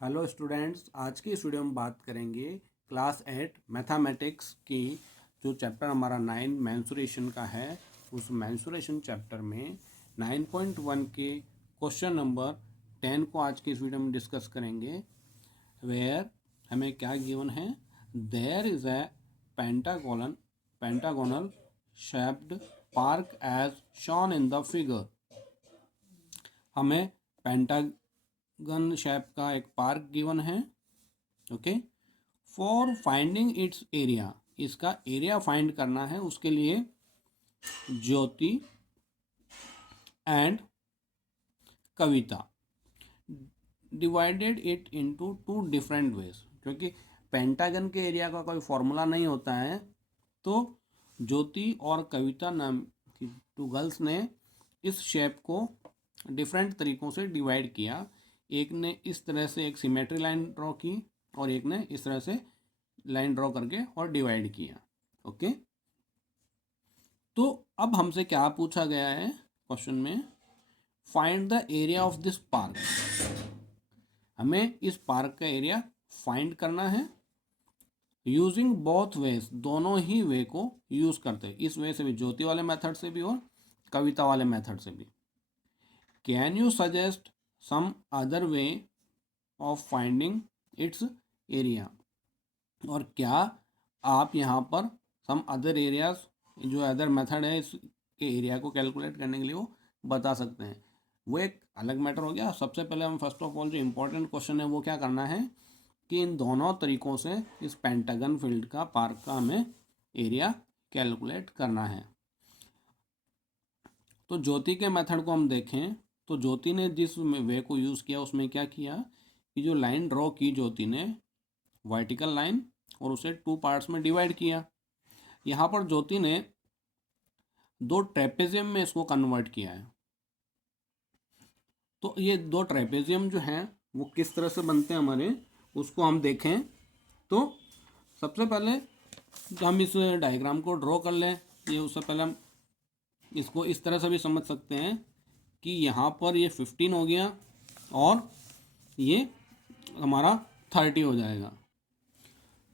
Hello students, आज की इस वीडियो में बात करेंगे क्लास 8 मैथमेटिक्स की जो चैप्टर हमारा 9 मेंसुरेशन का है। उस मेंसुरेशन चैप्टर में 9.1 के क्वेश्चन नंबर 10 को आज की इस वीडियो में डिस्कस करेंगे। वेयर हमें क्या गिवन है, there is a pentagonal shaped park as shown in the figure. हमें पेंटागन शेप का एक पार्क गिवन है। Okay, for finding its area, इसका एरिया फाइंड करना है। उसके लिए Jyoti and Kavita divided it into two different ways. क्योंकि पेंटागन के एरिया का कोई फॉर्मूला नहीं होता है, तो ज्योति और कविता नाम की टू गर्ल्स ने इस शेप को डिफरेंट तरीक़ों से डिवाइड किया। एक ने इस तरह से एक सिमेट्री लाइन ड्रॉ की और एक ने इस तरह से लाइन ड्रॉ करके और डिवाइड किया। ओके, तो अब हमसे क्या पूछा गया है क्वेश्चन में, find the area of this park. हमें इस पार्क का एरिया फाइंड करना है यूजिंग बोथ वेज, दोनों ही वे को यूज करते हैं। इस वे से भी, ज्योति वाले मेथड से भी और कविता वाले मेथड से भी। Can you suggest some other way of finding its area, और क्या आप यहाँ पर सम अदर एरियाज, जो अदर मेथड है इसके एरिया को कैलकुलेट करने के लिए, वो बता सकते हैं। वो एक अलग मैटर हो गया। सबसे पहले हम फर्स्ट ऑफ ऑल जो इम्पोर्टेंट क्वेश्चन है वो क्या करना है कि इन दोनों तरीक़ों से इस पेंटागन फील्ड का, पार्क का, हमें एरिया कैलकुलेट करना है। तो ज्योति के मेथड को हम देखें तो ज्योति ने जिस वे को यूज़ किया उसमें क्या किया कि जो लाइन ड्रॉ की ज्योति ने, वर्टिकल लाइन, और उसे टू पार्ट्स में डिवाइड किया। यहाँ पर ज्योति ने दो ट्रेपेजियम में इसको कन्वर्ट किया है। तो ये दो ट्रेपेजियम जो हैं वो किस तरह से बनते हैं हमारे, उसको हम देखें। तो सबसे पहले हम इस डायग्राम को ड्रॉ कर लें। ये उससे पहले हम इसको इस तरह से भी समझ सकते हैं कि यहाँ पर ये 15 हो गया और ये हमारा 30 हो जाएगा।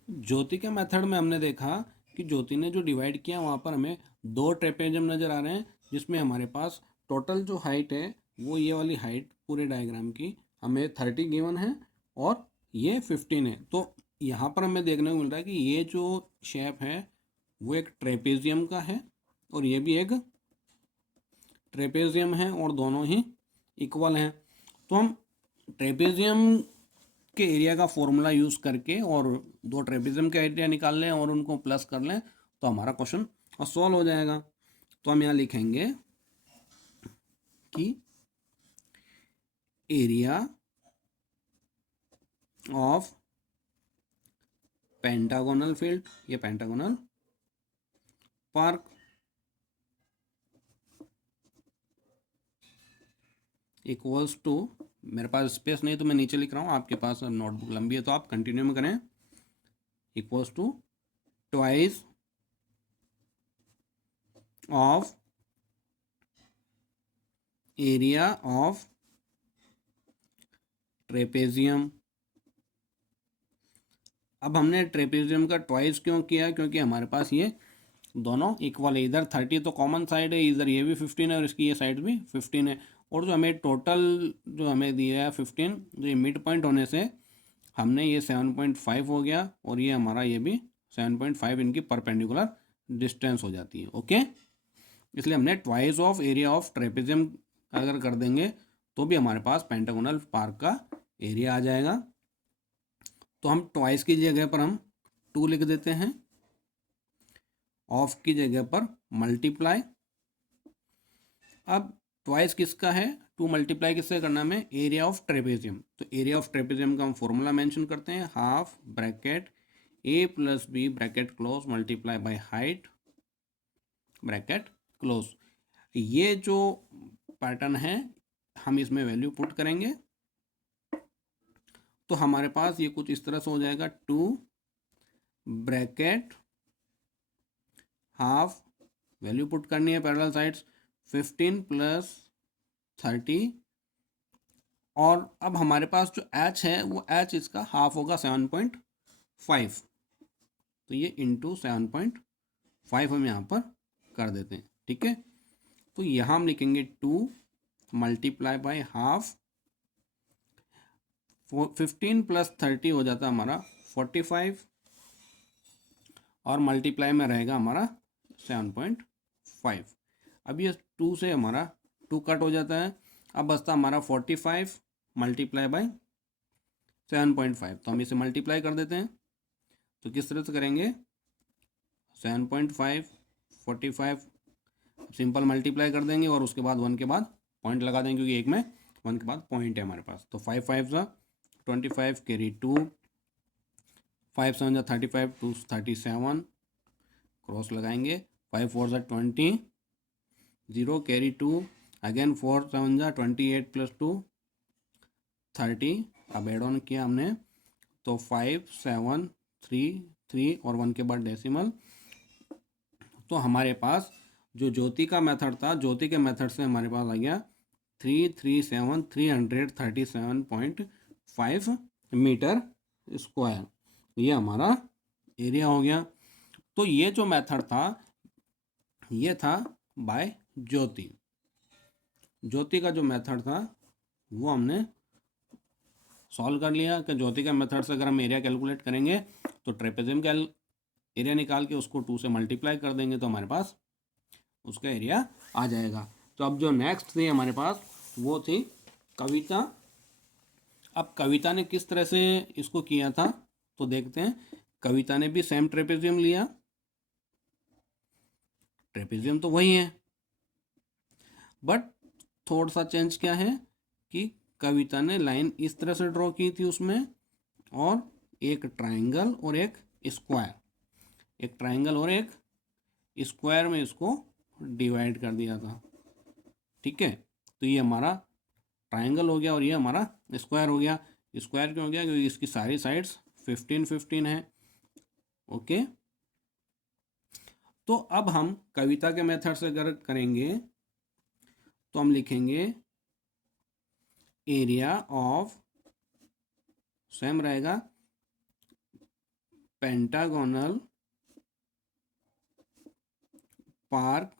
ज्योति के मेथड में हमने देखा कि ज्योति ने जो डिवाइड किया वहाँ पर हमें दो ट्रेपेजियम नज़र आ रहे हैं, जिसमें हमारे पास टोटल जो हाइट है वो ये वाली हाइट पूरे डायग्राम की हमें 30 गिवन है और ये 15 है। तो यहाँ पर हमें देखने को मिल रहा है कि ये जो शेप है वो एक ट्रेपेजियम का है और ये भी एक ट्रेपेजियम है और दोनों ही इक्वल हैं। तो हम ट्रेपेजियम के एरिया का फॉर्मूला यूज़ करके और दो ट्रेपेजियम का एरिया निकाल लें और उनको प्लस कर लें तो हमारा क्वेश्चन सॉल्व हो जाएगा। तो हम यहाँ लिखेंगे कि एरिया ऑफ पेंटागोनल फील्ड, ये पेंटागोनल पार्क, इक्वल्स टू, मेरे पास स्पेस नहीं तो मैं नीचे लिख रहा हूँ, आपके पास नोटबुक लंबी है तो आप कंटिन्यू में करें, equals to twice of area of trapezium. अब हमने ट्रेपेजियम का ट्वाइस क्यों किया, क्योंकि हमारे पास ये दोनों इक्वल है। इधर 30 तो कॉमन साइड है, इधर ये भी 15 है और इसकी ये साइड भी 15 है। और जो हमें टोटल जो हमें दिया है 15, जो ये मिड पॉइंट होने से हमने ये 7.5 हो गया और ये हमारा ये भी 7.5, इनकी परपेंडिकुलर डिस्टेंस हो जाती है। ओके, इसलिए हमने twice of area of trapezium अगर कर देंगे तो भी हमारे पास पेंटागोनल पार्क का एरिया आ जाएगा। तो हम ट्वाइस की जगह पर हम 2 लिख देते हैं, ऑफ की जगह पर मल्टीप्लाई। अब ट्वाइस किसका है, 2 मल्टीप्लाई किससे करना है हमें, एरिया ऑफ ट्रेपेजियम। तो एरिया ऑफ ट्रेपेजियम का हम फॉर्मूला मेंशन करते हैं, half bracket A plus B bracket close multiply by height bracket close. ये जो पैटर्न है हम इसमें वैल्यू पुट करेंगे तो हमारे पास ये कुछ इस तरह से हो जाएगा, 2 ब्रैकेट हाफ, वैल्यू पुट करनी है पैरेलल साइड्स, 15 प्लस 30 और अब हमारे पास जो एच है वो एच इसका हाफ होगा 7.5, तो ये इंटू 7.5 हम यहाँ पर कर देते हैं। ठीक है, तो यहाँ हम लिखेंगे 2 मल्टीप्लाई बाई हाफ, 15 प्लस 30 हो जाता है हमारा 45, और मल्टीप्लाई में रहेगा हमारा 7.5। अब ये 2 से हमारा 2 कट हो जाता है, अब बचता हमारा 45 मल्टीप्लाई बाई 7.5, तो हम इसे मल्टीप्लाई कर देते हैं। तो किस तरह से करेंगे, 7.5 45 सिंपल मल्टीप्लाई कर देंगे और उसके बाद 1 के बाद पॉइंट लगा देंगे, क्योंकि एक में 1 के बाद पॉइंट है हमारे पास। तो 5 5 सा 25 कैरी 2, 5 7 35 2 37 क्रॉस लगाएंगे, 5 4 20 0 कैरी 2, अगेन 4 7 28 प्लस 2 30, अब एड ऑन किया हमने तो 5 7 3 3 और 1 के बाद डेसिमल। तो हमारे पास जो ज्योति का मेथड था, ज्योति के मेथड से हमारे पास आ गया 337 मीटर स्क्वायर, ये हमारा एरिया हो गया। तो ये जो मेथड था ये था बाय ज्योति। ज्योति का जो मेथड था वो हमने सॉल्व कर लिया कि ज्योति का मेथड से अगर हम एरिया कैलकुलेट करेंगे तो ट्रेपेजियम का एरिया निकाल के उसको 2 से मल्टीप्लाई कर देंगे तो हमारे पास उसका एरिया आ जाएगा। तो अब जो नेक्स्ट थी हमारे पास वो थी कविता। अब कविता ने किस तरह से इसको किया था तो देखते हैं। कविता ने भी सेम ट्रेपेजियम लिया, ट्रेपेजियम तो वही है, बट थोड़ा सा चेंज क्या है कि कविता ने लाइन इस तरह से ड्रॉ की थी उसमें, और एक ट्रायंगल और एक स्क्वायर, एक ट्रायंगल और एक स्क्वायर में इसको डिवाइड कर दिया था। ठीक है, तो ये हमारा ट्रायंगल हो गया और ये हमारा स्क्वायर हो गया। स्क्वायर क्यों हो गया, क्योंकि इसकी सारी साइड्स 15 15 है। ओके, तो अब हम कविता के मेथड से अगर करेंगे तो हम लिखेंगे एरिया ऑफ, सेम रहेगा, pentagonal park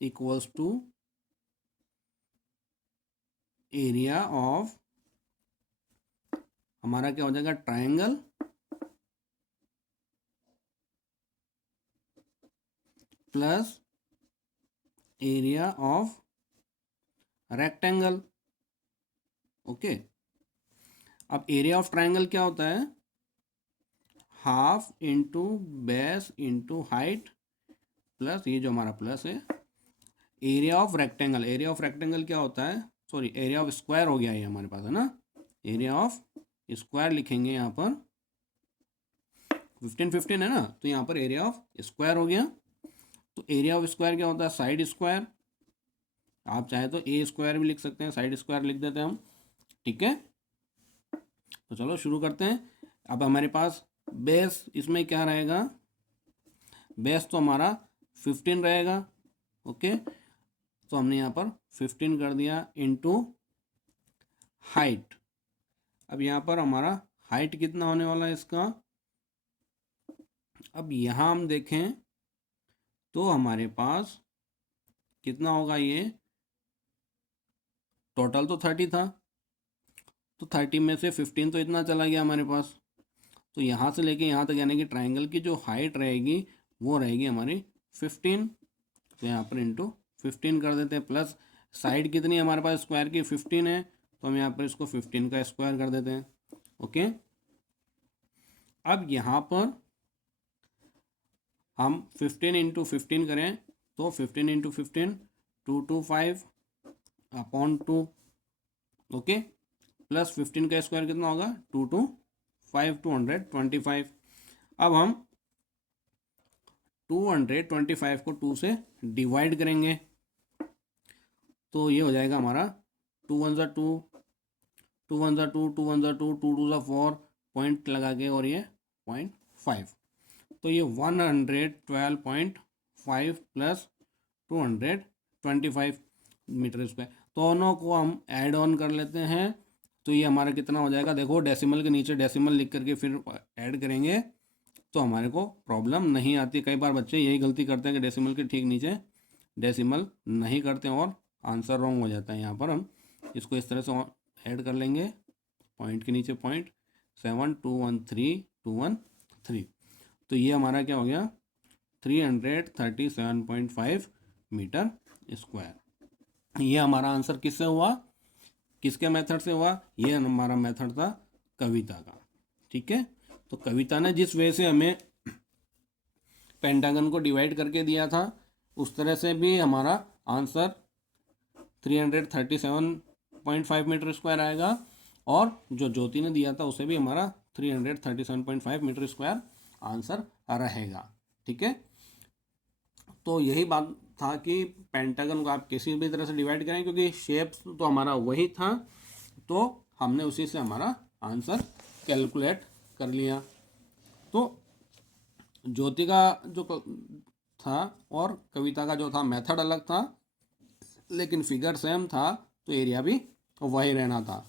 equals to area of, हमारा क्या हो जाएगा, triangle plus area of rectangle. Okay, अब एरिया ऑफ ट्रायंगल क्या होता है, half into base into height plus ये जो हमारा प्लस है area of rectangle. Area of rectangle क्या होता है, सॉरी एरिया ऑफ स्क्वायर हो गया ये हमारे पास है ना, एरिया ऑफ स्क्वायर लिखेंगे यहाँ पर 15 15 है ना, तो यहाँ पर एरिया ऑफ स्क्वायर हो गया। तो एरिया ऑफ स्क्वायर क्या होता है, साइड स्क्वायर, आप चाहे तो ए स्क्वायर भी लिख सकते हैं, साइड स्क्वायर लिख देते हैं हम। ठीक है, तो चलो शुरू करते हैं। अब हमारे पास बेस इसमें क्या रहेगा, बेस तो हमारा 15 रहेगा। ओके, तो हमने यहाँ पर 15 कर दिया इनटू हाइट। अब यहाँ पर हमारा हाइट कितना होने वाला है इसका, अब यहाँ हम देखें तो हमारे पास कितना होगा, ये टोटल तो 30 था, तो 30 में से 15 तो इतना चला गया हमारे पास। तो यहाँ से लेके यहाँ तक यानी कि ट्रायंगल की जो हाइट रहेगी वो रहेगी हमारी 15, तो यहाँ पर इंटू 15 कर देते हैं, प्लस साइड कितनी है हमारे पास स्क्वायर की 15 है, तो हम यहाँ पर इसको 15 का स्क्वायर कर देते हैं। ओके, अब यहाँ पर हम 15 इंटू 15 करें तो 15 इंटू 15 225 अपॉन 2। ओके, प्लस 15 का स्क्वायर कितना होगा 2 2 5 225। अब हम 225 को 2 से डिवाइड करेंगे तो ये हो जाएगा हमारा 2 1 ज़ा 2 2 1 ज़ा 2 2 1 ज़ा 2 2 2 ज़ा 4 पॉइंट लगा के और ये 0.5, तो ये 112.5 प्लस 225 मीटर स्क्वायर। दोनों को हम ऐड ऑन कर लेते हैं तो ये हमारा कितना हो जाएगा, देखो डेसिमल के नीचे डेसिमल लिख करके फिर ऐड करेंगे तो हमारे को प्रॉब्लम नहीं आती। कई बार बच्चे यही गलती करते हैं कि डेसिमल के ठीक नीचे डेसिमल नहीं करते और आंसर रॉन्ग हो जाता है। यहाँ पर हम इसको इस तरह से ऐड कर लेंगे, पॉइंट के नीचे पॉइंट, 7213213, तो ये हमारा क्या हो गया 337.5 मीटर स्क्वायर। ये हमारा आंसर किससे हुआ, किसके मेथड से हुआ, ये हमारा मेथड था कविता का। ठीक है, तो कविता ने जिस वे से हमें पेंटागन को डिवाइड करके दिया था उस तरह से भी हमारा आंसर 337.5 मीटर स्क्वायर आएगा, और जो ज्योति ने दिया था उसे भी हमारा 337.5 मीटर स्क्वायर आंसर रहेगा। ठीक है, तो यही बात था कि पेंटागन को आप किसी भी तरह से डिवाइड करें, क्योंकि शेप्स तो हमारा वही था, तो हमने उसी से हमारा आंसर कैलकुलेट कर लिया। तो ज्योति का जो था और कविता का जो था मेथड अलग था, लेकिन फिगर सेम था, तो एरिया भी वही रहना था।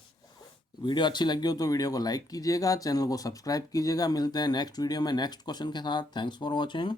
वीडियो अच्छी लगी हो तो वीडियो को लाइक कीजिएगा, चैनल को सब्सक्राइब कीजिएगा। मिलते हैं नेक्स्ट वीडियो में नेक्स्ट क्वेश्चन के साथ। Thanks for watching.